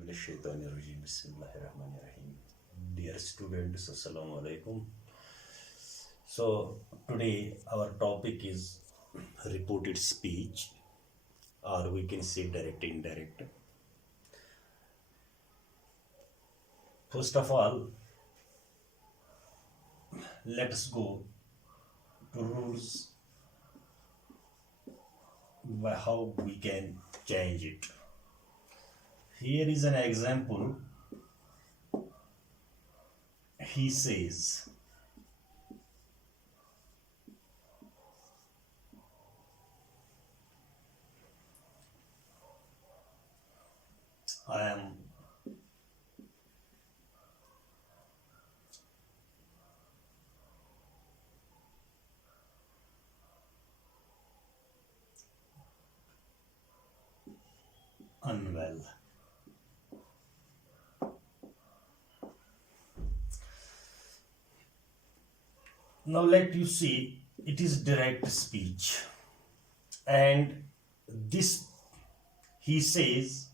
Minesh-shaytanir-rajim. Bismillahir-rahmanir-rahim. Dear students, Assalamu alaikum. So today our topic is reported speech, or we can say direct indirect. First of all, let us go to rules by how we can change it. Here is an example. He says, I am unwell. Now let you see, it is direct speech, and this he says,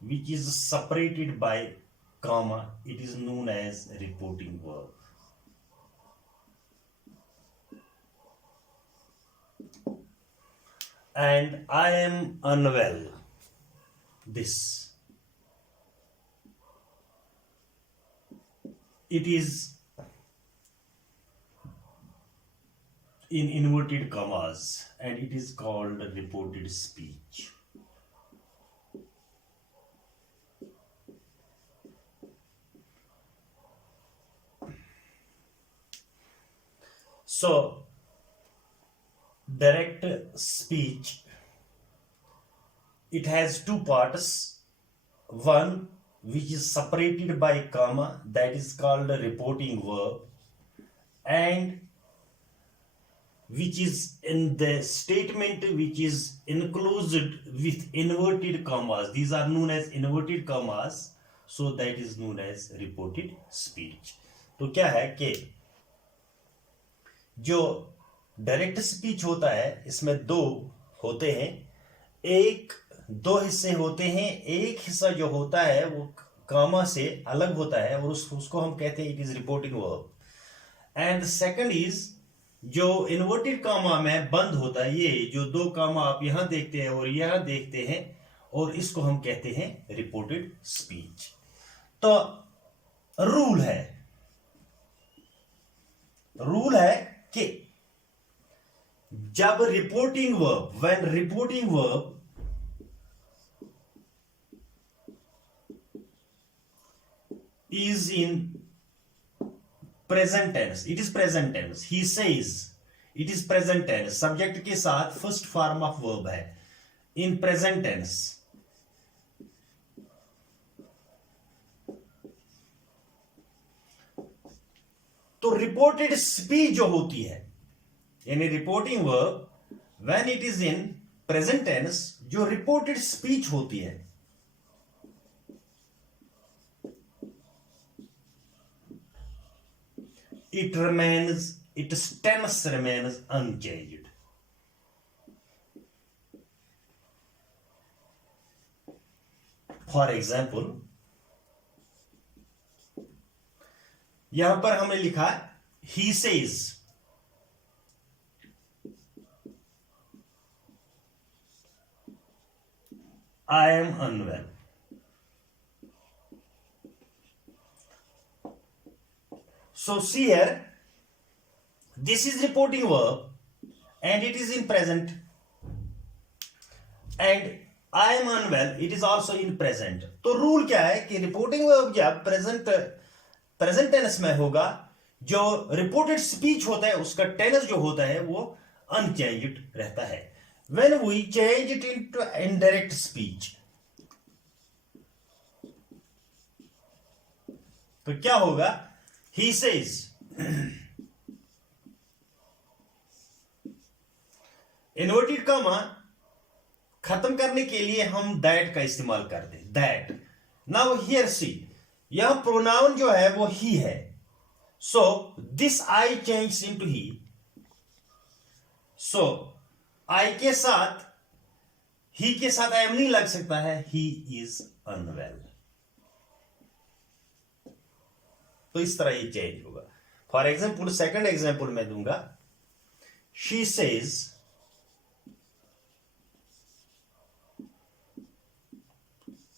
which is separated by comma, it is known as reporting verb. And I am unwell. This, it is in inverted commas, and it is called reported speech. So direct speech, it has two parts. One which is separated by comma, that is called a reporting verb, and which is in the statement which is enclosed with inverted commas. These are known as inverted commas, so that is known as reported speech. तो क्या है कि जो direct speech होता है इसमें दो होते हैं, दो हिस्से होते हैं. एक हिस्सा जो होता है वो कामा से अलग होता है और उसको हम कहते हैं it is reporting verb. And second is जो इन्वर्टेड कामा में बंद होता है, ये जो दो कामा आप यहां देखते हैं और यहां देखते हैं, और इसको हम कहते हैं रिपोर्टेड स्पीच. तो रूल है कि जब reporting verb, when reporting verb is in present tense, it is present tense. He says, it is present tense. Subject के साथ first form of verb है in present tense. तो reported speech जो होती है, यानी reporting verb when it is in present tense, जो reported speech होती है, its tense remains unchanged. For example, यहां पर हमने लिखा he says, I am unwell. So see here, this is reporting verb and it is in present, and I am unwell, it is also in present. तो रूल क्या है कि reporting verb जब present tense में होगा, जो रिपोर्टेड स्पीच होता है उसका टेंस जो होता है वो अनचेंज्ड रहता है. When we change it into indirect speech, तो क्या होगा? He says, इन्वर्टेड कॉमा खत्म करने के लिए हम दैट का इस्तेमाल करते हैं. दैट. नाउ हियर सी, यह प्रोनाउन जो है वो ही है, so this I change into he. So I के साथ ही के साथ आई एम नहीं लग सकता है, ही इज अनवेल। तो इस तरह ये चेंज होगा। फॉर एग्जाम्पल, सेकंड एग्जाम्पल मैं दूंगा। She says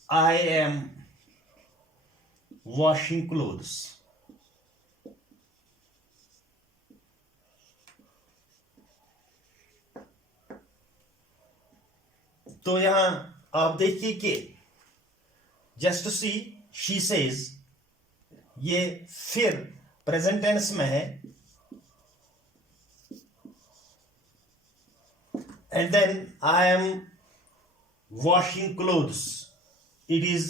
I am washing clothes. तो यहां आप देखिए कि जस्ट सी, शी सेज, ये फिर प्रेजेंट टेंस में है, and then I am washing clothes, it is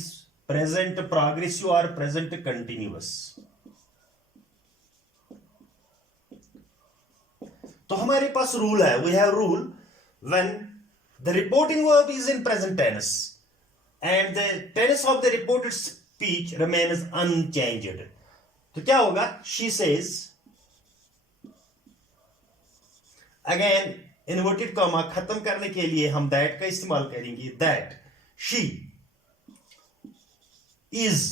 present progressive और प्रेजेंट कंटिन्यूअस। तो हमारे पास रूल है, we have rule when the reporting verb is in present tense and the tense of the reported speech remains unchanged. तो क्या होगा? She says, again inverted comma खत्म करने के लिए हम that का इस्तेमाल करेंगे, that she is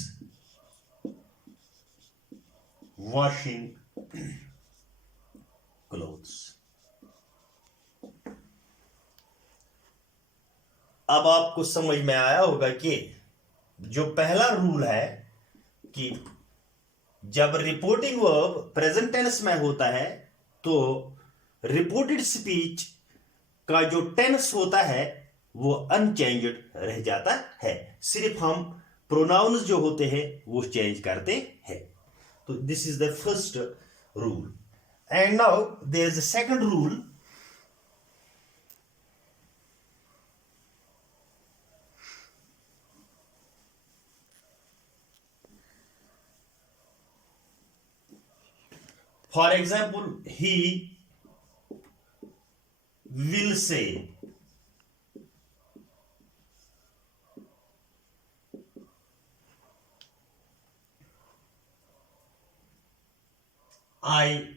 washing clothes. अब आपको समझ में आया होगा कि जो पहला रूल है कि जब रिपोर्टिंग वर्ब प्रेजेंट टेंस में होता है तो रिपोर्टेड स्पीच का जो टेंस होता है वो अनचेंज्ड रह जाता है, सिर्फ हम प्रोनाउंस जो होते हैं वो चेंज करते हैं। तो this is the first rule. And now there is a second rule. For example, he will say, I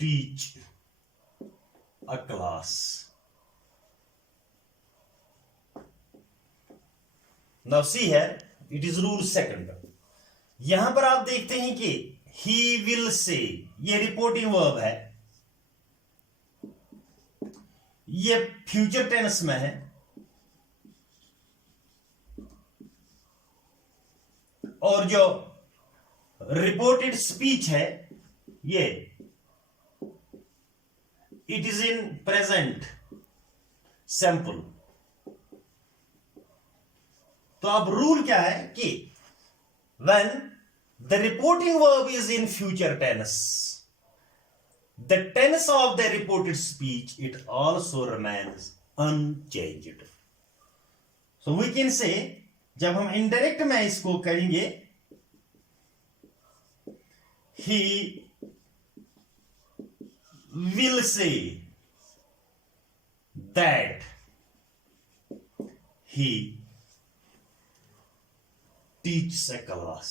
teach a class. Now see here, it is rule second. यहां पर आप देखते हैं कि he will say, ये reporting verb है, ये future tense में है, और जो रिपोर्टेड स्पीच है ये it is in present sample. तो अब रूल क्या है कि when the reporting verb is in future tense, the tense of the reported speech, it also remains unchanged. So we can say, जब हम indirect में इसको करेंगे, he will say that he teaches a class.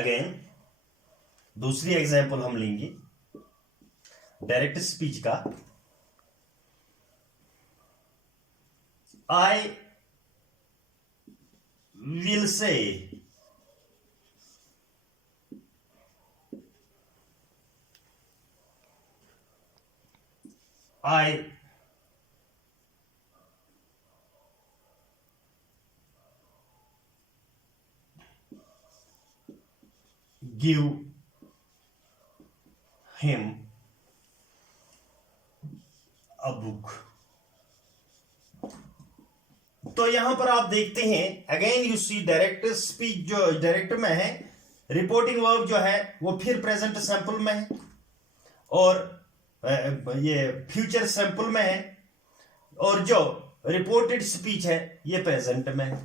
Again दूसरी एग्जाम्पल हम लेंगे direct speech का। I will say I give him a book. तो यहां पर आप देखते हैं again you see direct speech जो डायरेक्ट में है, रिपोर्टिंग वर्ब जो है वो फिर प्रेजेंट सैंपल में है और ये फ्यूचर सैंपल में है, और जो रिपोर्टेड स्पीच है ये प्रेजेंट में है।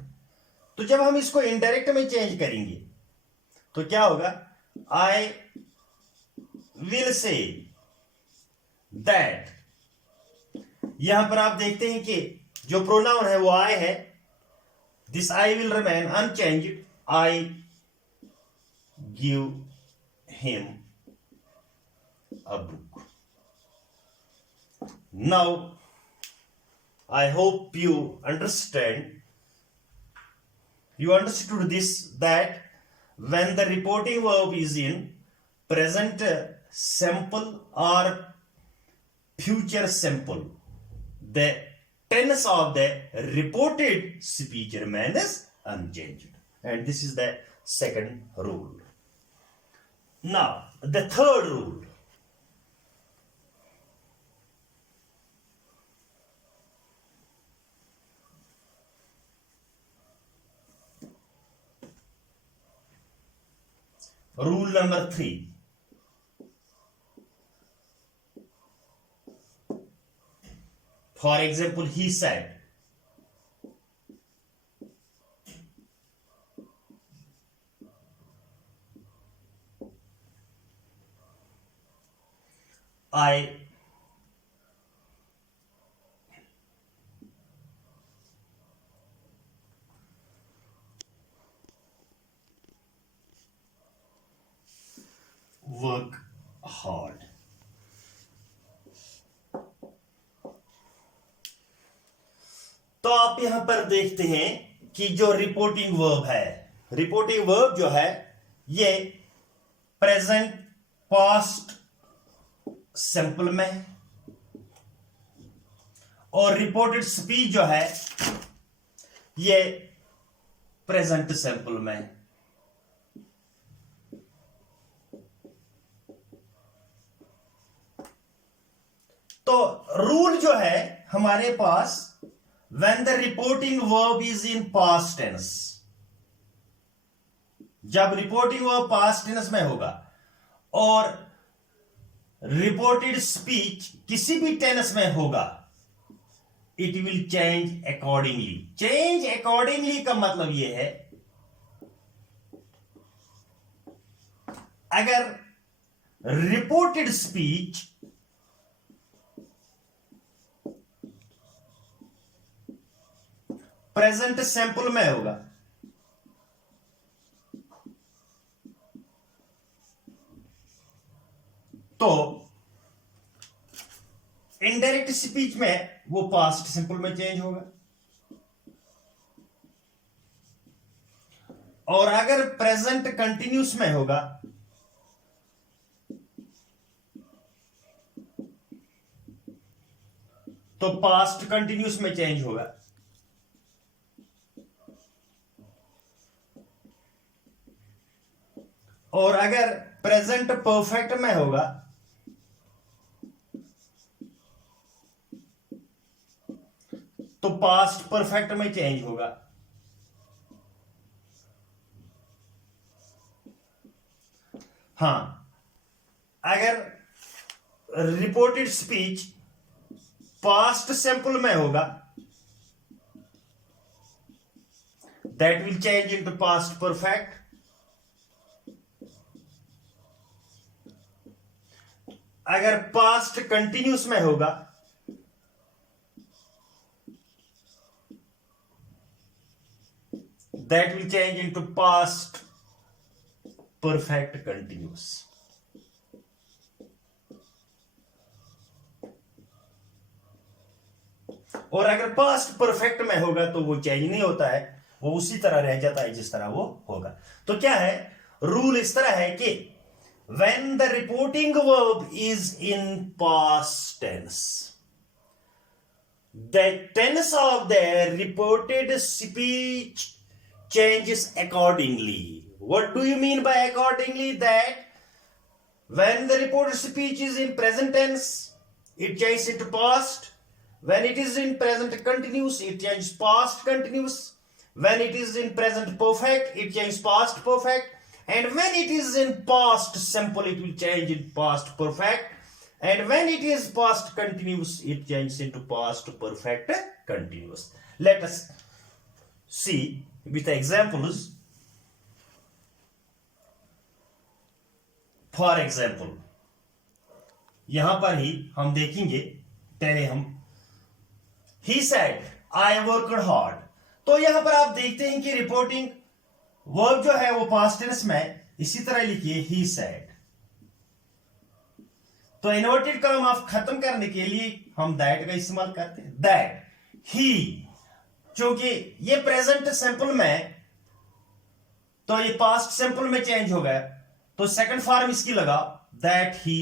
तो जब हम इसको इनडायरेक्ट में चेंज करेंगे तो क्या होगा? आई विल से दैट, यहां पर आप देखते हैं कि जो प्रोनाउन है वो आई है, This I will remain unchanged. I give him a book. Now, I hope you understand. You understood this, that when the reporting verb is in present simple or future simple, the tense of the reported speech remains unchanged. And this is the second rule. Now, the third rule. Rule number 3. For example, he said, I work hard. तो आप यहां पर देखते हैं कि जो reporting verb है, reporting verb जो है ये प्रेजेंट पास्ट सिंपल में है, और रिपोर्टेड स्पीच जो है ये प्रेजेंट सिंपल में है। तो रूल जो है हमारे पास, when the reporting verb is in past tense, जब रिपोर्टिंग वर्ब पास्ट टेंस में होगा और रिपोर्टेड स्पीच किसी भी टेंस में होगा, it will change accordingly. Change accordingly का मतलब यह है, अगर रिपोर्टेड स्पीच प्रेजेंट सैंपल में होगा तो इनडायरेक्ट स्पीच में वो पास्ट सिंपल में चेंज होगा, और अगर प्रेजेंट कंटिन्यूस में होगा तो पास्ट कंटिन्यूस में चेंज होगा। और अगर प्रेजेंट परफेक्ट में होगा तो पास्ट परफेक्ट में चेंज होगा। हां, अगर रिपोर्टेड स्पीच पास्ट सिंपल में होगा, that will change into past perfect. अगर पास्ट कंटिन्यूस में होगा that will change into past perfect continuous. और अगर पास्ट परफेक्ट में होगा तो वो चेंज नहीं होता है, वो उसी तरह रह जाता है जिस तरह वो होगा। तो क्या है, रूल इस तरह है कि when the reporting verb is in past tense, the tense of the reported speech changes accordingly. What do you mean by accordingly? That when the reported speech is in present tense, it changes into past. When it is in present continuous, it changes past continuous. When it is in present perfect, it changes past perfect. And when it is in past simple, it will change in past perfect. And when it is past continuous, it changes into past perfect continuous. Let us see with examples. For example, यहां पर ही हम देखेंगे, पहले हम he said I worked hard. तो यहां पर आप देखते हैं कि रिपोर्टिंग वर्ब जो है वो पास्ट टेंस में इसी तरह लिखिए ही सेड। तो इन्वर्टेड कॉमा आप खत्म करने के लिए हम दैट का इस्तेमाल करते हैं, दैट ही। क्योंकि ये प्रेजेंट सिंपल में, तो ये पास्ट सिंपल में चेंज हो गया, तो सेकंड फॉर्म इसकी लगा दैट ही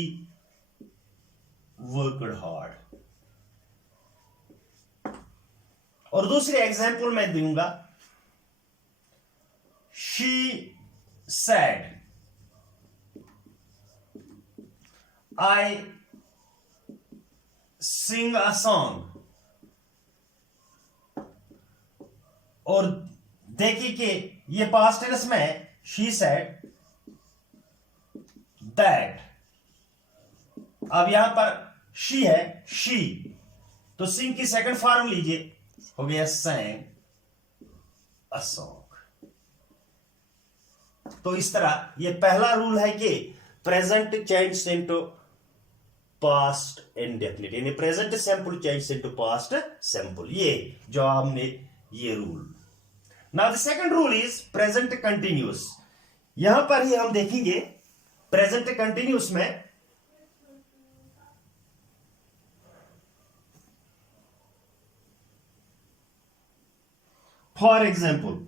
वर्कड हार्ड। और दूसरे एग्जाम्पल मैं दूंगा, she said I sing a song. और देखिए कि ये पास्ट टेंस में शी सेड दैट, अब यहां पर शी है शी, तो सिंग की सेकंड फॉर्म लीजिए, हो गया sang अ सॉन्ग। तो इस तरह ये पहला रूल है कि present change into past indefinite, यानी present simple change into past simple, ये जो हमने ये rule. Now the second rule is present continuous. यहां पर ही हम देखेंगे प्रेजेंट कंटिन्यूअस में for example,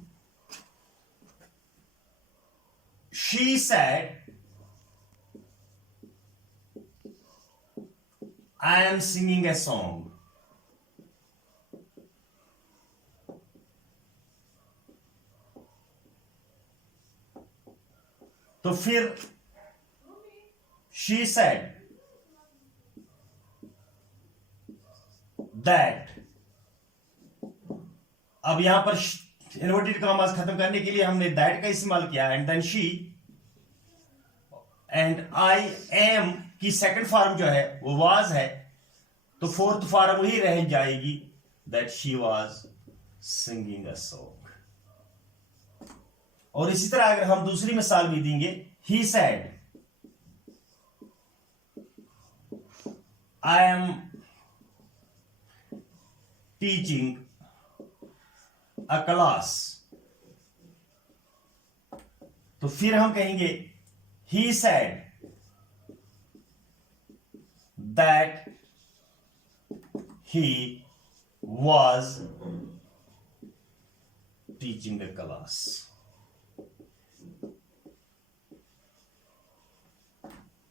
she said I am singing a song। तो फिर she said that, अब यहां पर इन्वर्टेड कॉमास खत्म करने के लिए हमने दैट का इस्तेमाल किया, and then she, and I am की सेकंड फॉर्म जो है वो वाज है, तो फोर्थ फॉर्म वही रह जाएगी that she was singing a song. और इसी तरह अगर हम दूसरी मिसाल भी देंगे, he said I am teaching अ क्लास, तो फिर हम कहेंगे he said that he was teaching a class।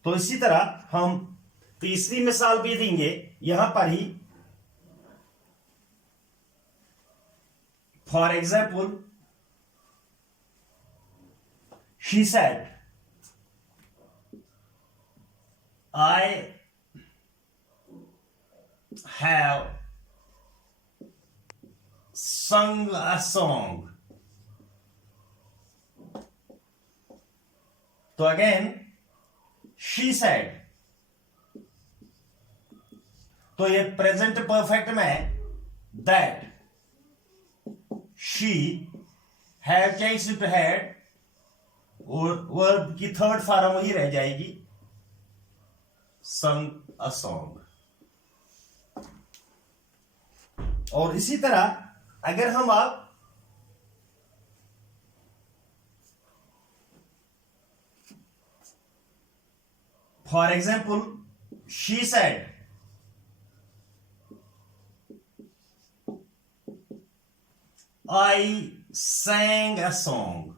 तो इसी तरह हम तीसरी मिसाल भी देंगे यहां पर ही, for example she said I have sung a song। तो अगेन she said, तो ये प्रेजेंट परफेक्ट में that she have changed to had, और वर्ब की थर्ड फॉर्म वही रह जाएगी sung a song। और इसी तरह अगर हम आप for example she said I sang a song।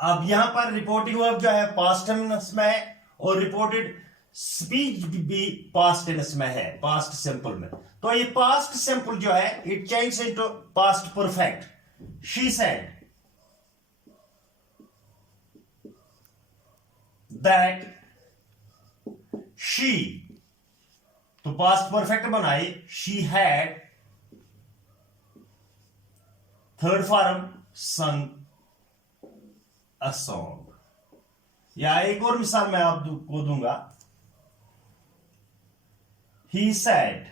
अब यहां पर रिपोर्टिंग वर्ब जो है पास्ट टेंस में है, और रिपोर्टेड स्पीच भी पास्ट टेंस में है, पास्ट सिंपल में। तो ये पास्ट सिंपल जो है it change into past perfect. She said that she, तो पास्ट परफेक्ट बनाए शी हैड, थर्ड फॉर्म संग अ सॉन्ग। या एक और मिसाल मैं आपको दूंगा, he said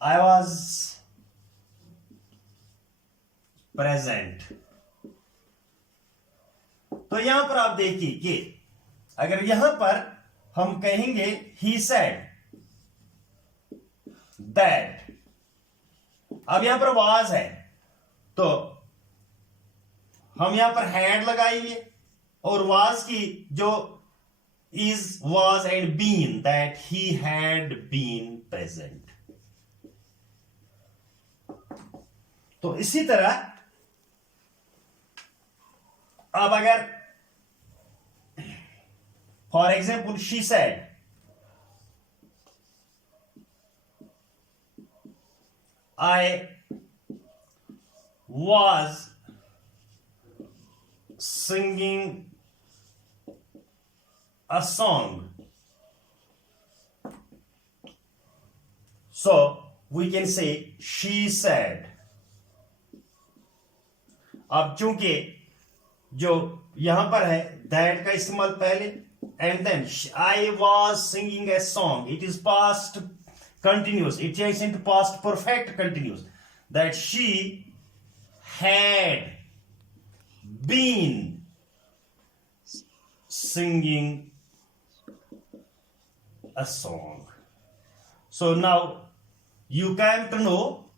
I was present। तो यहां पर आप देखिए कि अगर यहां पर हम कहेंगे ही सेड दैट, अब यहां पर वाज है तो हम यहां पर हैड लगाएंगे और वाज की जो is was and been, that he had been present. तो इसी तरह अब अगर for example she said I was singing a song. So we can say she said. अब चूंकि जो यहां पर है that का इस्तेमाल पहले and then I was singing a song, it is past continuous, it changes into past perfect continuous, that she had been singing a song. So now you came to know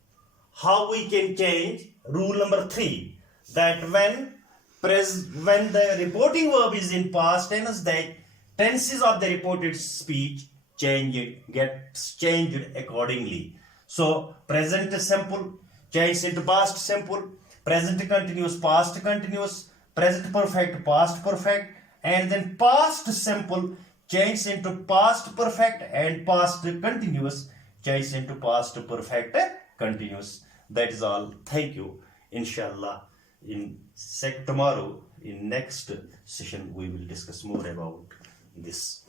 how we can change rule number 3, that when the reporting verb is in past tense, the tenses of the reported speech gets changed accordingly. So present simple changes into past simple, present continuous past continuous, present perfect past perfect, and then past simple changes into past perfect, and past continuous changes into past perfect continuous. That is all. Thank you. Inshallah, tomorrow in next session we will discuss more about this.